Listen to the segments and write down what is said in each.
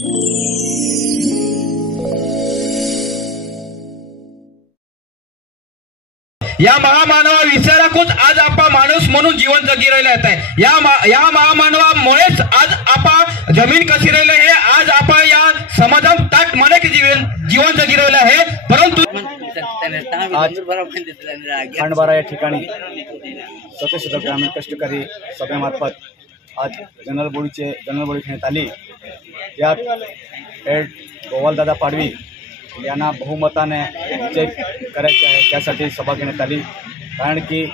या महामानवा विचाराकूच आज आपा माणूस म्हणून जीवन जगी राहिला आहे। या महामानवामुळेच आज आपा जमीन कशी राहिले हे आज आपा या समाजात ताट माने की जीवन जगी राहिला आहे। परंतु खांडबारा या ठिकाणी सत्यशोधक ग्रामीण कष्टकरी सभेमार्फत आज जनरल बॉडी घेण्यात आली। यात हेड गोवालदादा पाडवी यांना बहुमताने विजय करायचे आहे त्यासाठी सभा घेण्यात आली। कारण की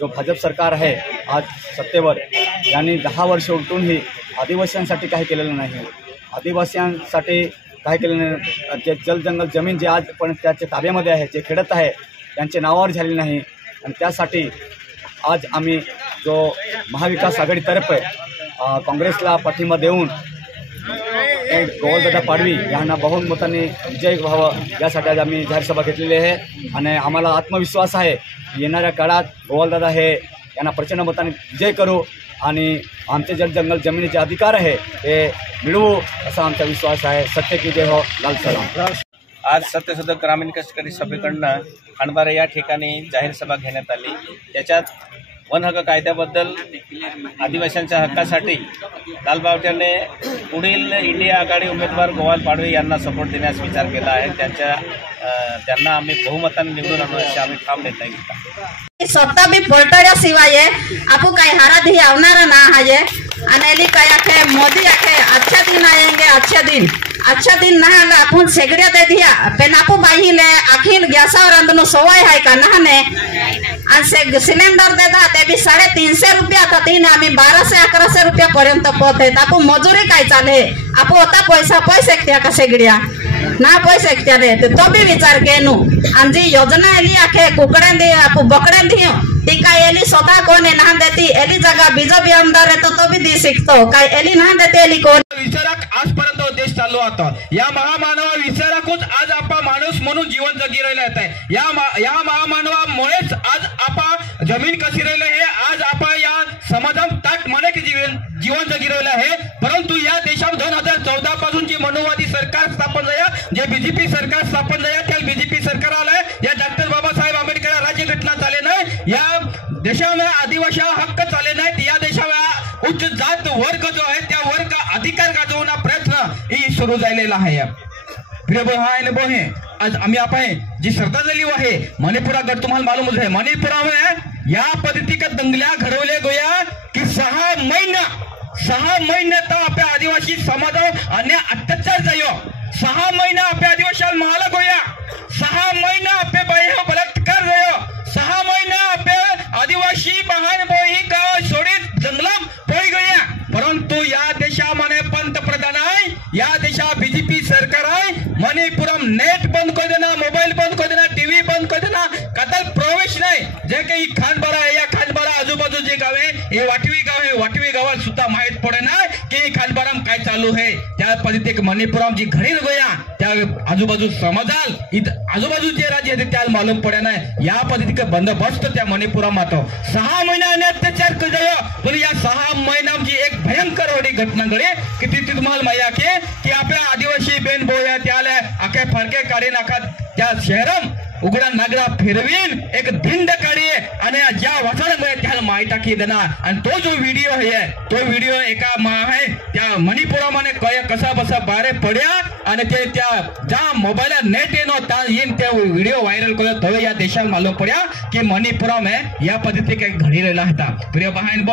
जो भाजप सरकार आहे आज सत्तेवर यांनी 10 वर्ष उलटूनही आदिवासींसाठी काही केलेलं नाही। आदिवासींसाठी काही केलेलं नाही। जे जलजंगल जमीन जे आज पण त्याच्या ताब्यामध्ये आहे, जे खेडत आहे त्यांचे नावावर झाले नाही आणि त्यासाठी आज आम्ही जो महाविकास आघाडीतर्फे काँग्रेसला पाठिंबा देऊन गोवालदादा पाडवी यांना बहुमताने विजय व्हावं यासाठी आज आम्ही जाहीर सभा घेतलेली आहे। आणि आम्हाला आत्मविश्वास आहे येणाऱ्या काळात गोवालदादा हे यांना प्रचंड मताने विजय करू आणि आमचे जलजंगल जमिनीचे अधिकार आहे हे मिळवू असा आमचा विश्वास आहे। सत्य की जय हो, लाल सलाम। आज सत्यशोधक ग्रामीण कष्टकरी सभेकडनं खांडबारा या ठिकाणी जाहीर सभा घेण्यात आली। त्याच्यात वन हक्क कायद्याबद्दल आदिवासींच्या हक्कासाठी लालबावट्याने पुढील इंडिया आघाडी उमेदवार गोवाल पाडवे यांना सपोर्ट देण्यास विचार केला आहे। त्यांना आम्ही बहुमताने निवडून आणू असे आम्ही ठाम निर्णय घेतला। स्वतः भी पोल्टऱ्या शिवाय आपू काही हारात ही आवणार ना आहे आणि काय आखे मोदी आखे अच्छा दिन आएंगे अच्छा दिन ना आला आपण सेगड्या दे दिया पेन आपू बाहिले अखिल गॅसावर अंदनो सवय आहे का नाहने आणि से सिलेंडर देता ते भी 350 रुपया था तीन आम्ही 1200-1100 रुपया पर्यंत पोहोचते। आपू मजुरी काय चाले आपू होता पैसे त्या का सेगड्या ना पैसे रे तो भी विचार केनू आणि जी योजना एली आखे कुकड्यां दे आपू बकड्यां दियो ती काय एली स्वतः कोण ना देती एली जगा बीजेपी आमदार आहे तो भी दी शिकतो काय एली ना देते एली कोण विचाराक आजपर्यंत देश चालू होता। या महामानवा विचाराकूच आज आपा माणूस म्हणून जीवन जगी राहिला आहे। या महामानवामुळेच आज आपा जमीन कशी राहिले हे आज आपा या समाजात ताट माने की जीवन जगी राहिला आहे। परंतु या देशात 2014 पासून जी मनोवादी सरकार स्थापन झाल्या, जे बीजेपी सरकार स्थापन झाल्या त्या बीजेपी सरकार आलंय या डॉक्टर बाबासाहेब आंबेडकर राज्यघटना चाले नाही, या देशामध्ये आदिवासी हक्क चाले नाहीत, या देशाला उच्च जात वर्ग जो आहे त्या वर्ग अधिकार गाजवण्याचा प्रयत्न ही सुरू झालेला आहे। प्रिय बहने आज आम्ही आपण जी श्रद्धांजली आहे मणिपुरा गट तुम्हाला मालूम है मणिपुरामध्ये या पद्धती का दंगल्या घडवले गया की 6 महीने तर आपल्या आदिवासी समाजावर अन्याय अत्याचार जायो, 6 महीने आपल्या आदिवासी माला गोया, 6 महीने आपल्या बाह्य बलात्कार जायो, 6 महीने आपल्या आदिवासी बहान बोही गाव सोडीत जंगलात पळी गया। परंतु या देशामध्ये पंतप्रधान आहे, या देशा बीजेपी सरकार आहे, मणिपुरम नेट बंद कर देना, मोबाईल बंद कर देना, टीव्ही बंद कर देना, कतल प्रवेश नाही। जे काही खांडबारा आहे या खांडबारा आजूबाजू जे गाव आहे हे वाटवी गाव आहे, वाटवी गावात सुद्धा माहित पडे ना की खांडबाराम काय चालू आहे। त्या पद्धतीत मणिपुरम जी घडी गया त्या आजूबाजू समजाल आजूबाजू जे राज्य आहे त्याला मालूम पडे नाही। या पद्धतीत बंदोबस्त त्या मणिपुरम मातो 6 महिन्याने अत्याचार कजयो पण या 6 महिन्याची एक भयंकर होडी घटना घडे की ती तुम्हाला माहिती आहे की आपल्या आदिवासी बेन बोया त्याला आखे फडके काढे नाखात त्या शहरम उघडा नागरा फिरवीन एक धिंड काढी आणि ज्या वाचनामुळे त्याला माहिती टाकी देणार आणि तो जो व्हिडिओ आहे तो व्हिडिओ एका आहे त्या मणिपुरामध्ये कसा बसा बारे पड्या आणि ते त्या ज्या मोबाईल नेट येनो त्या येईन त्या व्हिडिओ व्हायरल करत तो या देशाला मालूम पड्या की मणिपुरम है या पद्धती काही घडी राहिला होता। प्रिय बहन